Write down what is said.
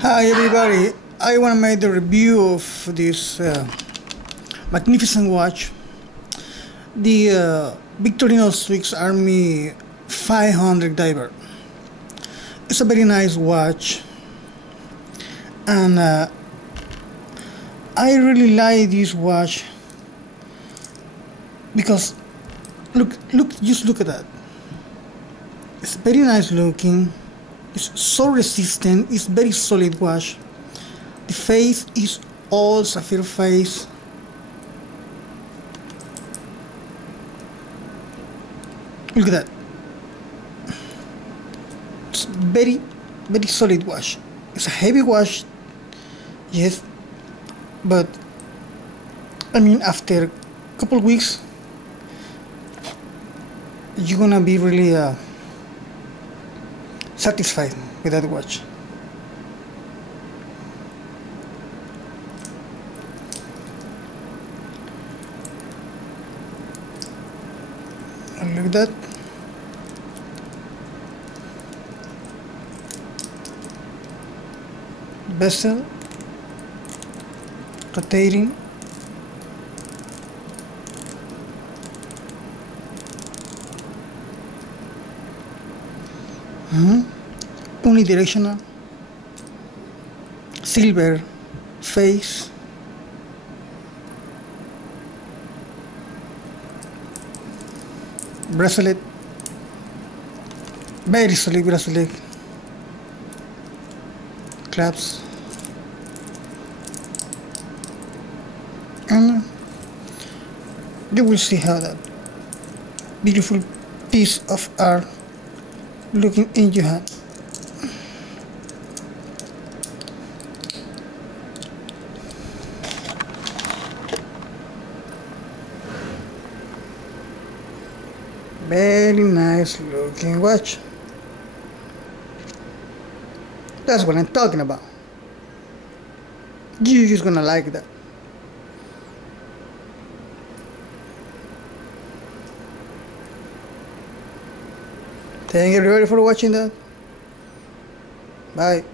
Hi everybody, I want to make the review of this magnificent watch, the Victorinox Swiss Army 500 Diver. It's a very nice watch, and I really like this watch because just look at that. It's very nice looking. It's so resistant. It's very solid watch. The face is all sapphire face. Look at that. It's very solid watch. It's a heavy watch, yes, but I mean after a couple weeks you're gonna be really satisfied with that watch. And look at that. Bezel, rotating. Unidirectional, silver face, bracelet, very solid bracelet, clasps, and you will see how that beautiful piece of art looking in your hand. Very nice looking watch. That's what I'm talking about. You're just gonna like that. Thank you everybody for watching that. Bye.